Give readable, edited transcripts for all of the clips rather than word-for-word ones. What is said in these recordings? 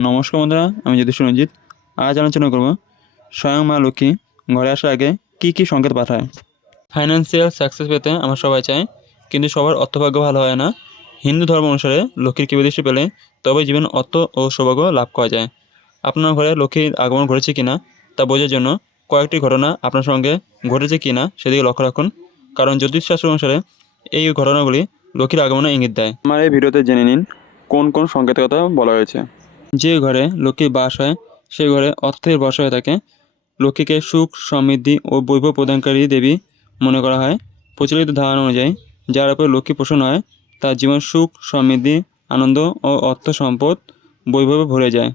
নমস্কার বন্ধুরা, আমি জ্যোতিষ রঞ্জিত। আজ আলোচনা করব স্বয়ং মা লক্ষ্মী ঘরে আসার আগে কি কি সংকেত পাঠায়। ফাইন্যান্সিয়াল সাকসেস পেতে আমরা সবাই চাই, কিন্তু সবার অর্থভাগ্য ভালো হয় না। হিন্দু ধর্ম অনুসারে লক্ষ্মীর কৃপাদৃষ্টি পেলে তবে জীবন অর্থ ও সৌভাগ্য লাভ করা যায়। আপনার ঘরে লক্ষ্মীর আগমন ঘটেছে কিনা তা বোঝার জন্য কয়েকটি ঘটনা আপনার সঙ্গে ঘটেছে কিনা সেদিকে লক্ষ্য রাখুন, কারণ জ্যোতিষশাস্ত্র অনুসারে এই ঘটনাগুলি লক্ষ্মীর আগমনের ইঙ্গিত দেয়। আমার এই ভিডিওতে জেনে নিন কোন কোন সংকেতের কথা বলা হয়েছে। যে ঘরে লক্ষ্মীর বাস হয় সেই ঘরে অর্থের বর্ষা হয়ে থাকে। লক্ষ্মীকে সুখ, সমৃদ্ধি ও বৈভব প্রদানকারী দেবী মনে করা হয়। প্রচলিত ধারণা অনুযায়ী যার উপর লক্ষ্মী প্রসন্ন হয় তার জীবন সুখ, সমৃদ্ধি, আনন্দ ও অর্থ সম্পদ বৈভবে ভরে যায়।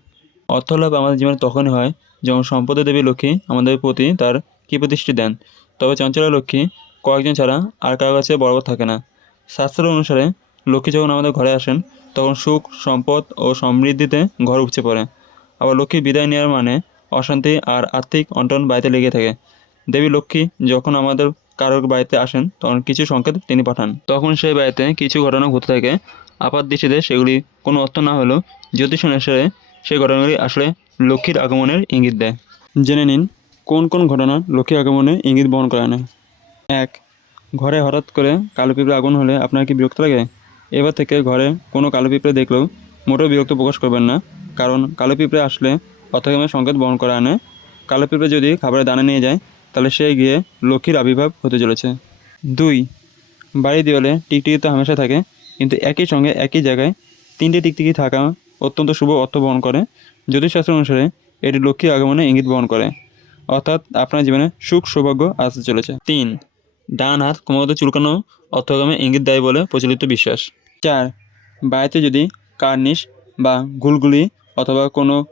অর্থলাভ আমাদের জীবনে তখনই হয় যখন সম্পদের দেবী লক্ষ্মী আমাদের প্রতি তার কৃপাদৃষ্টি দেন। তবে চঞ্চলা লক্ষ্মী কয়েকজন ছাড়া আর কারো কাছে বরাবর থাকে না। শাস্ত্র অনুসারে লক্ষ্মী যখন আমাদের ঘরে আসেন তখন সুখ, সম্পদ ও সমৃদ্ধিতে ঘর উপচে পড়ে। আবার লক্ষ্মী বিদায় নেওয়ার মানে অশান্তি আর আর্থিক অনটন বাড়িতে লেগে থাকে। দেবী লক্ষ্মী যখন আমাদের কারোর বাড়িতে আসেন তখন কিছু সংকেত তিনি পাঠান। তখন সেই বাড়িতে কিছু ঘটনা ঘটতে থাকে। আপাত দৃষ্টিতে সেগুলি কোনো অর্থ না হলেও জ্যোতিষ অনুসারে সেই ঘটনাগুলি আসলে লক্ষ্মীর আগমনের ইঙ্গিত দেয়। জেনে নিন কোন কোন ঘটনা লক্ষ্মীর আগমনের ইঙ্গিত বহন করে না। 1. ঘরে হঠাৎ করে কালো পিঁপড়ে আগমন হলে আপনার কি বিরক্ত লাগে? এবার থেকে ঘরে কোনো কালো পিঁপড়ে দেখলেও মোটেও বিরক্ত প্রকাশ করবেন না, কারণ কালো পিঁপড়ে আসলে অর্থগমের সংকেত বহন করে আনে। কালো পিঁপড়ে যদি খাবারের দানা নিয়ে যায় তাহলে সে গিয়ে লক্ষ্মীর আবির্ভাব হতে চলেছে। 2. বাড়ির দেওয়ালে টিকটিকি তো হামেশা থাকে, কিন্তু একই সঙ্গে একই জায়গায় 3টে টিকটিকি থাকা অত্যন্ত শুভ অর্থ বহন করে। জ্যোতিষশাস্ত্র অনুসারে এটি লক্ষ্মীর আগমনের ইঙ্গিত বহন করে, অর্থাৎ আপনার জীবনে সুখ সৌভাগ্য আসতে চলেছে। 3. ডান হাত ক্রমাগত চুলকানো অর্থগমে ইঙ্গিত দেয় বলে প্রচলিত বিশ্বাস। 4. বাড়িতে যদি কার্নিশ বা ঘুলঘুলি অথবা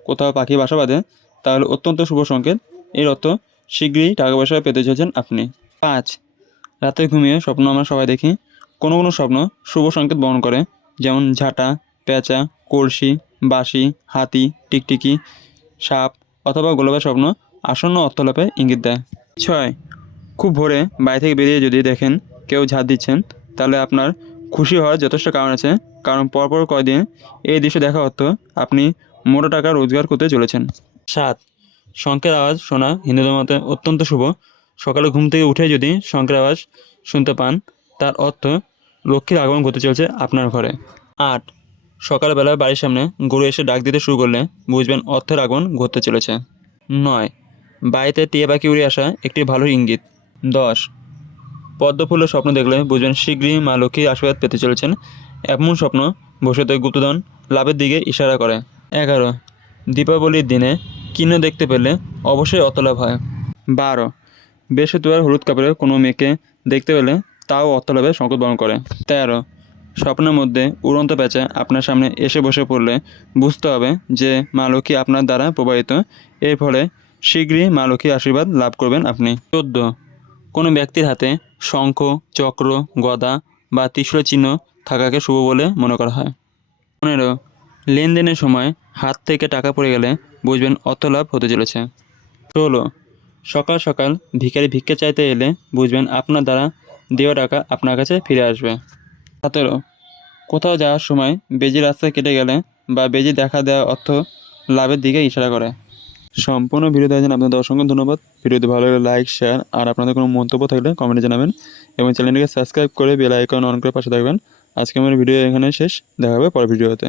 কোথাও পাখি বাসা বাঁধে তাহলে অত্যন্ত শুভ সংকেত। এর অর্থ শীঘ্রই টাকা পয়সা পেতে চলেছেন আপনি। 5. রাতে ঘুমিয়ে স্বপ্ন আমরা সবাই দেখি। কোনো কোনো স্বপ্ন শুভ সংকেত বহন করে, যেমন ঝাঁটা, পেঁচা, কলসি, বাঁশি, হাতি, টিকটিকি, সাপ অথবা গোলাপের স্বপ্ন আসন্ন অর্থলাভে ইঙ্গিত দেয়। 6. খুব ভোরে বাড়ি থেকে বেরিয়ে যদি দেখেন কেউ ঝাঁট দিচ্ছেন তাহলে আপনার খুশি হওয়ার যথেষ্ট কারণ আছে, কারণ পরপর কয়দিন এই দৃশ্য দেখা অর্থ আপনি মোটা টাকা রোজগার করতে চলেছেন। 7. শঙ্খের আওয়াজ শোনা হিন্দুদের মতে অত্যন্ত শুভ। সকালে ঘুম থেকে উঠে যদি শঙ্খের আওয়াজ শুনতে পান তার অর্থ লক্ষ্মীর আগমন ঘটতে চলছে আপনার ঘরে। 8. সকালবেলা বাড়ির সামনে গরু এসে ডাক দিতে শুরু করলে বুঝবেন অর্থের আগমন ঘটতে চলেছে। 9. বাড়িতে টিয়া পাখি উড়ে আসা একটি ভালো ইঙ্গিত। 10. পদ্ম ফুলের স্বপ্ন দেখলে বুঝবেন শীঘ্রই মা লক্ষ্মীর আশীর্বাদ পেতে চলেছেন। এমন স্বপ্ন ভবিষ্যতে গুপ্তধন লাভের দিকে ইশারা করে। 11. দীপাবলির দিনে কিনে দেখতে পেলে অবশ্যই অর্থলাভ হয়। 12. বৃহস্পতিবার হলুদ কাপড়ে কোনো মেয়েকে দেখতে পেলে তাও অর্থলাভের সংকেত বহন করে। 13. স্বপ্নের মধ্যে উড়ন্ত পেঁচা আপনার সামনে এসে বসে পড়লে বুঝতে হবে যে মা লক্ষ্মী আপনার দ্বারা প্রবাহিত। এর ফলে শীঘ্রই মা লক্ষ্মীর আশীর্বাদ লাভ করবেন আপনি। 14. কোনো ব্যক্তির হাতে শঙ্খ, চক্র, গদা বা ত্রিশূলের চিহ্ন থাকাকে শুভ বলে মনে করা হয়। 15. লেনদেনের সময় হাত থেকে টাকা পড়ে গেলে বুঝবেন অর্থলাভ হতে চলেছে। 16. সকাল সকাল ভিখারি ভিক্ষা চাইতে এলে বুঝবেন আপনার দ্বারা দেওয়া টাকা আপনার কাছে ফিরে আসবে। 17. কোথাও যাওয়ার সময় বেজি রাস্তায় কেটে গেলে বা বেজি দেখা দেওয়া অর্থ লাভের দিকে ইশারা করে। সম্পূর্ণ ভিডিও দেখার জন্য আপনাদের অসংখ্য ধন্যবাদ। ভিডিওটি ভালো লাগলে লাইক, শেয়ার আর আপনাদের কোনো মন্তব্য থাকলে কমেন্টে জানাবেন এবং চ্যানেলটিকে সাবস্ক্রাইব করে বেল আইকন অন করে পাশে থাকবেন। আজকে আমার ভিডিও এখানে শেষ, দেখা হবে পরের ভিডিওতে।